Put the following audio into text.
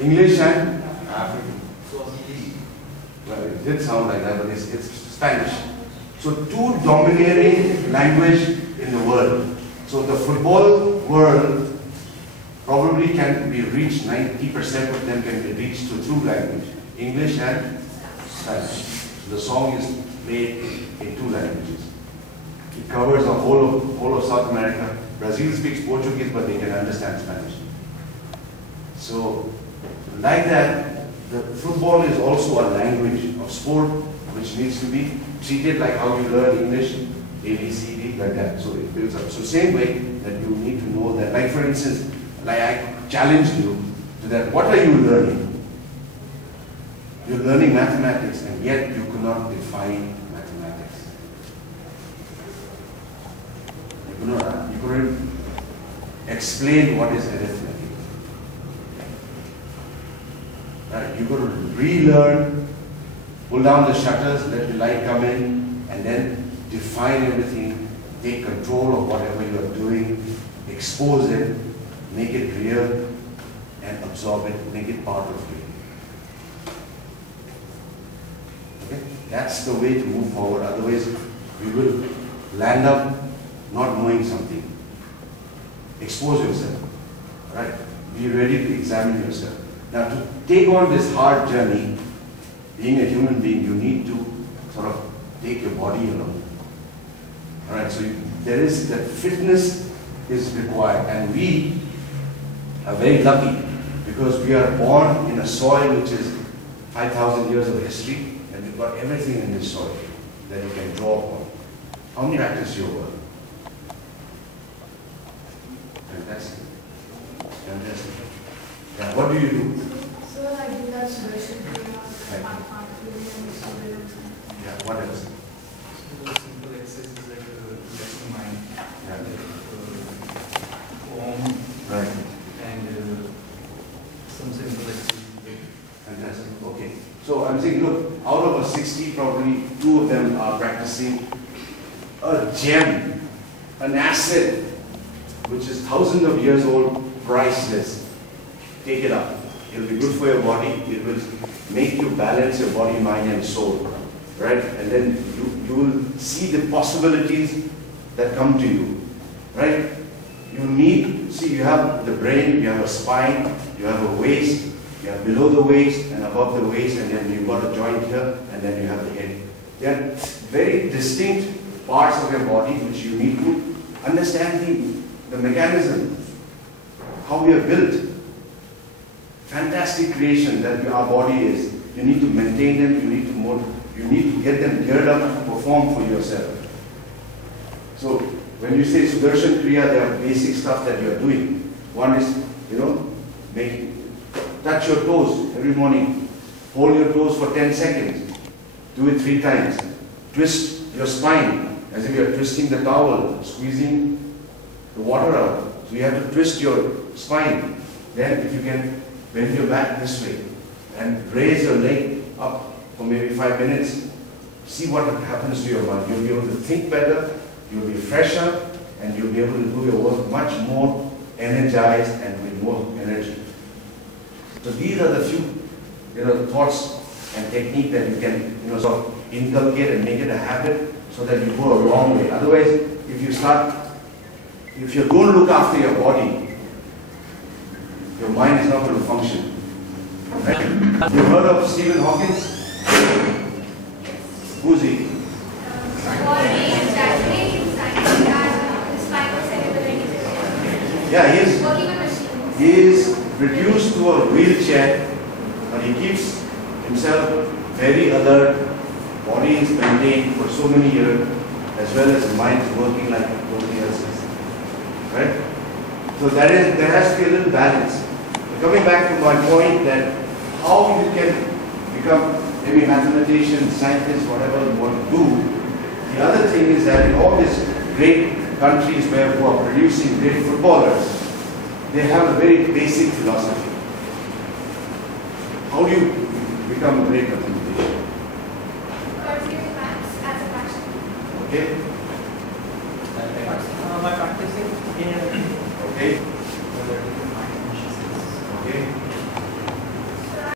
English and African. Well, it did sound like that, but it's Spanish. So two dominating language in the world. So the football world probably can be reached, 90% of them can be reached through two language, English and Spanish. So the song is made in two languages. It covers the whole of South America. Brazil speaks Portuguese, but they can understand Spanish. So, like that, the football is also a language of sport which needs to be treated like how you learn English, A, B, C, D, like that. So it builds up. So same way that you need to know that, like for instance, like I challenged you to that, what are you learning? You're learning mathematics and yet you could not define mathematics. You couldn't explain what is arithmetic. Right? You got to relearn, pull down the shutters, let the light come in, and then define everything, take control of whatever you are doing, expose it, make it real, and absorb it, make it part of you. Okay? That's the way to move forward. Otherwise, we will land up not knowing something. Expose yourself. Right? Be ready to examine yourself. Now, to take on this hard journey, being a human being, you need to sort of take your body along. Alright, so there is that fitness is required, and we are very lucky because we are born in a soil which is 5,000 years of history, and we've got everything in this soil that you can draw upon. How many practice your work? Fantastic. Fantastic. Yeah, what do you do? So I do that special Yeah, what else? So simple exercises like relaxing mind, Yeah. form, Right. and some simple exercises. Fantastic. Okay. So I'm saying, look, out of a 60, probably 2 of them are practicing a gem, an asset, which is thousands of years old, priceless. Take it up. It will be good for your body. It will make you balance your body, mind, and soul. Right? And then you will see the possibilities that come to you. Right? You need, see, you have the brain, you have a spine, you have a waist, you have below the waist and above the waist, and then you've got a joint here, and then you have the head. They are very distinct parts of your body which you need to understand the mechanism, how we are built. Fantastic creation that our body is. You need to maintain them, you need to get them geared up to perform for yourself. So when you say Sudarshan Kriya, there are basic stuff that you are doing. One is, touch your toes every morning. Hold your toes for 10 seconds. Do it 3 times. Twist your spine as if you are twisting the towel, squeezing the water out. So you have to twist your spine. Then if you can bend your back this way and raise your leg up for maybe 5 minutes, see what happens to your mind. You'll be able to think better, you'll be fresher, and you'll be able to do your work much more energized and with more energy. So these are the few thoughts and technique that you can sort of inculcate and make it a habit so that you go a long way. Otherwise, if you don't look after your body, your mind is not going to function. Right? You heard of Stephen Hawking? Who's he? Yeah, he's reduced to a wheelchair, but he keeps himself very alert. Body is maintained for so many years, as well as the mind is working like nobody else is. Right? So there has to be a little balance. Coming back to my point that how you can become maybe mathematician, scientist, whatever you want to do. The other thing is that in all these great countries who are producing great footballers, they have a very basic philosophy. How do you become a great mathematician? Pursuing maths as a passion. Okay? By practicing in Okay?